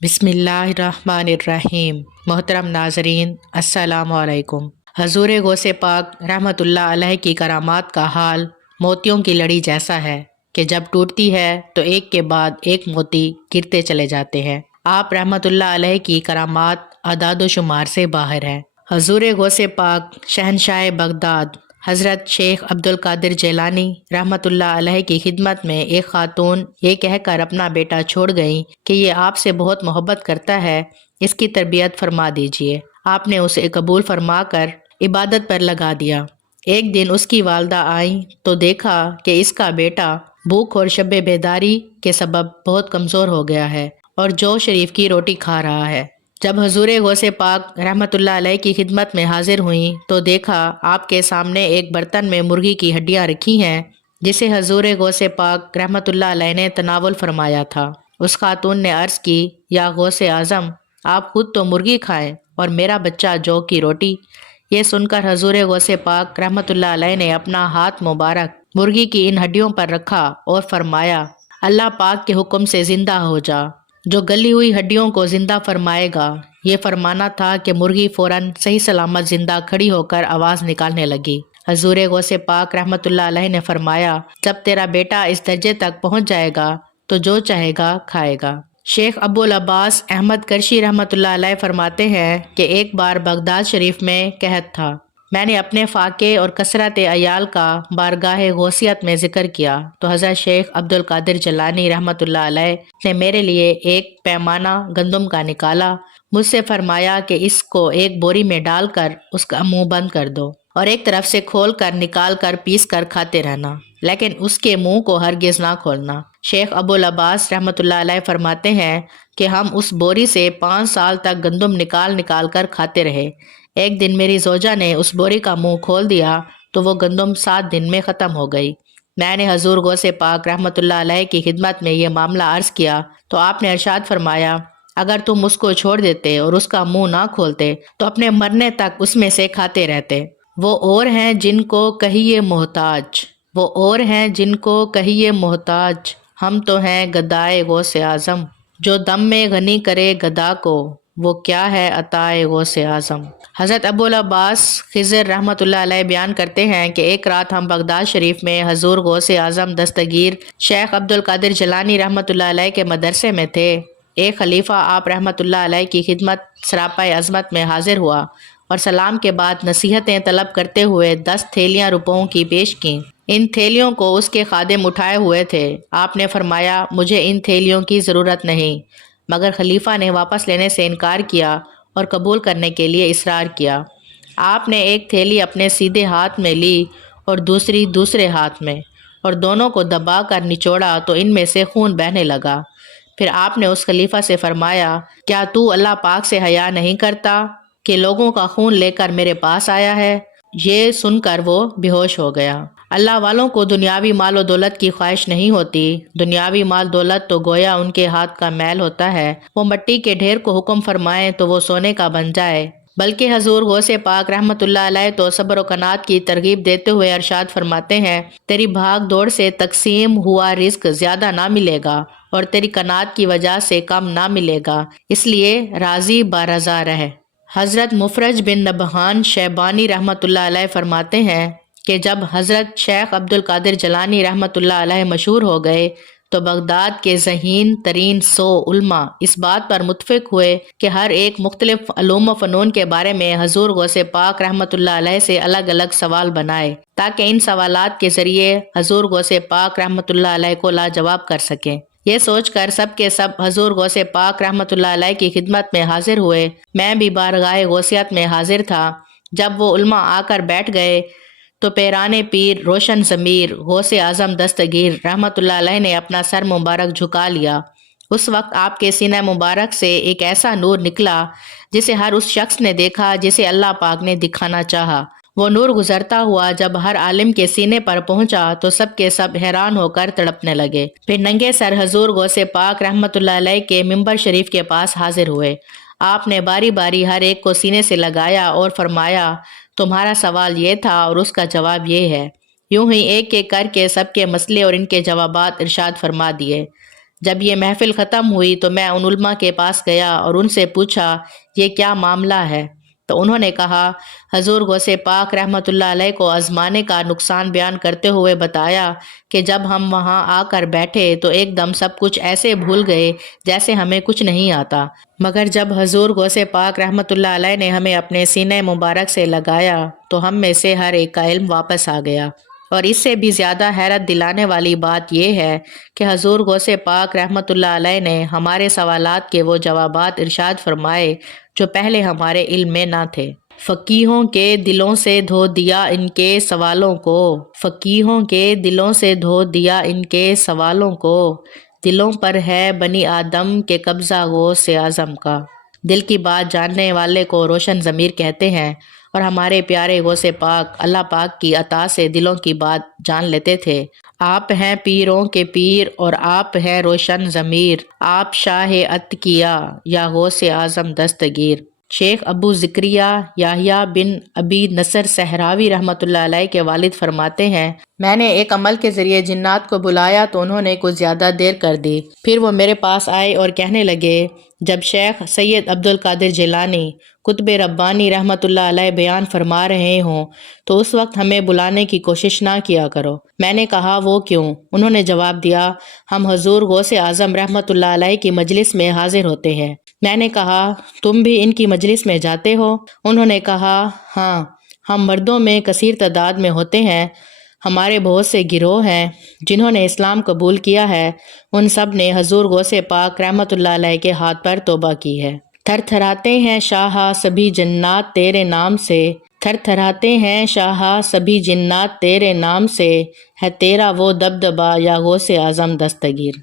बिस्मिल्लाहिर्रहमानिर्रहीम। मोहतरम नाजरीन, अस्सलाम वालेकुम। हजूर गौस पाक रहमतुल्लाह अलैह की करामात का हाल मोतियों की लड़ी जैसा है कि जब टूटती है तो एक के बाद एक मोती गिरते चले जाते हैं। आप रहमतुल्लाह अलैह की करामात अदाद शुमार से बाहर है। हजूर गौस पाक शहनशाह बगदाद हज़रत शेख अब्दुल कादिर जेलानी रहमतुल्लाह अलैह की खिदमत में एक खातून ये कहकर अपना बेटा छोड़ गई कि ये आपसे बहुत मोहब्बत करता है, इसकी तरबियत फरमा दीजिए। आपने उसे कबूल फरमा कर इबादत पर लगा दिया। एक दिन उसकी वालदा आई तो देखा कि इसका बेटा भूख और शब बेदारी के सबब बहुत कमज़ोर हो गया है और जौ शरीफ की रोटी खा रहा है। जब हजूर गौस पाक रहमतुल्लाह अलैह की खिदमत में हाजिर हुई तो देखा आपके सामने एक बर्तन में मुर्गी की हड्डियां रखी हैं, जिसे हजूर गौस पाक रहमतुल्लाह अलैह ने तनावुल फरमाया था। उस खातून ने अर्ज़ की, या गौस आज़म, आप खुद तो मुर्गी खाएं और मेरा बच्चा जौ की रोटी। ये सुनकर हजूर गौस पाक रहमतुल्लाह अलैह ने अपना हाथ मुबारक मुर्गी की इन हड्डियों पर रखा और फरमाया, अल्लाह पाक के हुक्म से जिंदा हो जा, जो गली हुई हड्डियों को जिंदा फरमाएगा। ये फरमाना था कि मुर्गी फौरन सही सलामत जिंदा खड़ी होकर आवाज निकालने लगी। हजूर गौसे पाक रहमतुल्लाह अलैह ने फरमाया, जब तेरा बेटा इस दर्जे तक पहुंच जाएगा तो जो चाहेगा खाएगा। शेख अब्बुल अब्बास अहमद करशी रहमतुल्लाह अलैह फरमाते हैं कि एक बार बगदाद शरीफ में कहत था, मैंने अपने फाके और कसरत अयाल का बारगाह गौसियत में जिक्र किया तो हज़रत शेख अब्दुल कादिर जलानी रहमतुल्लाह अलैह ने मेरे लिए एक पैमाना गंदम का निकाला। मुझसे फरमाया कि इसको एक बोरी में डालकर उसका मुंह बंद कर दो और एक तरफ से खोल कर निकाल कर पीस कर खाते रहना, लेकिन उसके मुंह को हरगिज ना खोलना। शेख अबुल अब्बास रहमतुल्लाह अलैह फरमाते हैं कि हम उस बोरी से 5 साल तक गंदम निकाल निकाल कर खाते रहे। एक दिन मेरी जोजा ने उस बोरी का मुंह खोल दिया तो वो गंदम 7 दिन में ख़त्म हो गई। मैंने हजूर गौसे पाक रहमतुल्लाह अलैह की खिदमत में ये मामला अर्ज़ किया तो आपने इरशाद फरमाया, अगर तुम उसको छोड़ देते और उसका मुंह ना खोलते तो अपने मरने तक उसमें से खाते रहते। वो और हैं जिनको कहिए मोहताज, वो और हैं जिनको कहिए मोहताज, हम तो हैं गदाए गौसे आज़म, जो दम में गनी करे गदा को, वो क्या है अताए गौसे आज़म। हज़रत अबुल अब्बास खिज़र रहमतुल्लाह अलैह बयान करते हैं कि एक रात हम बगदाद शरीफ में हजूर गौसे आज़म दस्तगीर शेख अब्दुल कादिर जलानी रहमतुल्लाह अलैह के मदरसे में थे। एक खलीफा आप रहमतुल्लाह अलैह की खिदमत सरापाए अज़मत में हाजिर हुआ और सलाम के बाद नसीहतें तलब करते हुए 10 थैलियाँ रुपयों की पेश की। इन थैलियों को उसके खादिम उठाए हुए थे। आपने फरमाया, मुझे इन थैलियों की ज़रूरत नहीं, मगर खलीफा ने वापस लेने से इनकार किया और कबूल करने के लिए इसरार किया। आपने एक थैली अपने सीधे हाथ में ली और दूसरी दूसरे हाथ में, और दोनों को दबा कर निचोड़ा तो इनमें से खून बहने लगा। फिर आपने उस खलीफा से फरमाया, क्या तू अल्लाह पाक से हया नहीं करता कि लोगों का खून लेकर मेरे पास आया है। ये सुनकर वो बेहोश हो गया। अल्लाह वालों को दुनियावी माल और दौलत की ख्वाहिश नहीं होती। दुनियावी माल दौलत तो गोया उनके हाथ का मैल होता है। वो मिट्टी के ढेर को हुक्म फरमाएं तो वो सोने का बन जाए। बल्कि हजूर गौसे पाक रहमतुल्लाह अलैह तो सब्र व कनात की तरगीब देते हुए अरशाद फरमाते हैं, तेरी भाग दौड़ से तकसीम हुआ रिस्क ज्यादा ना मिलेगा और तेरी कनात की वजह से कम ना मिलेगा, इसलिए राजी बारजा रहे। हज़रत मुफरज बिन नबहान शैबानी रहमतुल्लाह अलैह फरमाते हैं कि जब हज़रत शेख अब्दुल कादिर जलानी रहमतुल्लाह अलैह मशहूर हो गए तो बगदाद के ज़हीन तरीन 100 उल्मा इस बात पर मुत्फिक हुए कि हर एक मुख्तलिफ अलूम व फ़नून के बारे में हजूर गौसे पाक रहमतुल्लाह अलैह से अलग अलग सवाल बनाए, ताकि इन सवालात के ज़रिए हजूर गौसे पाक रहमतुल्लाह अलैह को लाजवाब कर सकें। ये सोचकर सब के सब हजूर गौसे पाक रहमतुल्लाह अलैह की खिदमत में हाजिर हुए। मैं भी बारगाह गौसियत में हाजिर था। जब वो उल्मा आकर बैठ गए तो पैराने पीर रोशन ज़मीर गौसे आज़म दस्तगीर रहमतुल्लाह अलैह ने अपना सर मुबारक झुका लिया। उस वक्त आपके सीना मुबारक से एक ऐसा नूर निकला जिसे हर उस शख्स ने देखा जिसे अल्लाह पाक ने दिखाना चाहा। वो नूर गुजरता हुआ जब हर आलिम के सीने पर पहुंचा तो सब के सब हैरान होकर तड़पने लगे। फिर नंगे सर हजूर गौसे पाक रहमतुल्लाह अलैह के मिंबर शरीफ के पास हाजिर हुए। आपने बारी बारी हर एक को सीने से लगाया और फरमाया, तुम्हारा सवाल ये था और उसका जवाब ये है। यूं ही एक एक करके सबके मसले और इनके जवाबात इरशाद फरमा दिए। جب یہ محفل ختم ہوئی تو میں ان علماء کے پاس گیا اور ان سے پوچھا یہ کیا معاملہ ہے؟ تو انہوں نے کہا حضور غوث پاک رحمۃ اللہ علیہ کو آزمانے کا نقصان بیان کرتے ہوئے بتایا کہ جب ہم وہاں آ کر بیٹھے تو ایک دم سب کچھ ایسے بھول گئے جیسے ہمیں کچھ نہیں آتا، مگر جب حضور غوث پاک رحمۃ اللہ علیہ نے ہمیں اپنے سینے مبارک سے لگایا تو ہم میں سے ہر ایک کا علم واپس آ گیا۔ اور اس سے بھی زیادہ حیرت دلانے والی بات یہ ہے کہ حضور غوث پاک رحمۃ اللہ علیہ نے ہمارے سوالات کے وہ جوابات ارشاد فرمائے جو پہلے ہمارے علم میں نہ تھے۔ فقیہوں کے دلوں سے دھو دیا ان کے سوالوں کو، فقیہوں کے دلوں سے دھو دیا ان کے سوالوں کو، دلوں پر ہے بنی آدم کے قبضہ غوث اعظم کا۔ دل کی بات جاننے والے کو روشن ضمیر کہتے ہیں، اور ہمارے پیارے غوث پاک اللہ پاک کی عطا سے دلوں کی بات جان لیتے تھے۔ آپ ہیں پیروں کے پیر اور آپ ہیں روشن ضمیر، آپ شاہ عتقیہ یا غوث اعظم دستگیر۔ شیخ ابو زکریا یحییٰ بن ابی نصر صحراوی رحمۃ اللہ علیہ کے والد فرماتے ہیں میں نے ایک عمل کے ذریعے جنات کو بلایا تو انہوں نے کچھ زیادہ دیر کر دی، پھر وہ میرے پاس آئے اور کہنے لگے جب شیخ سید عبد القادر جیلانی قطب ربانی رحمۃ اللہ علیہ بیان فرما رہے ہوں تو اس وقت ہمیں بلانے کی کوشش نہ کیا کرو۔ میں نے کہا وہ کیوں؟ انہوں نے جواب دیا ہم حضور غوث اعظم رحمۃ اللہ علیہ کی مجلس میں حاضر ہوتے ہیں۔ میں نے کہا تم بھی ان کی مجلس میں جاتے ہو؟ انہوں نے کہا ہاں، ہم مردوں میں کثیر تعداد میں ہوتے ہیں، ہمارے بہت سے گروہ ہیں جنہوں نے اسلام قبول کیا ہے، ان سب نے حضور غوث پاک رحمۃ اللہ علیہ کے ہاتھ پر توبہ کی ہے۔ تھر تھراتے ہیں شاہا سبھی جنات تیرے نام سے، تھر تھراتے ہیں شاہا سبھی جنات تیرے نام سے، ہے تیرا وہ دبدبا یا غوث اعظم دستگیر۔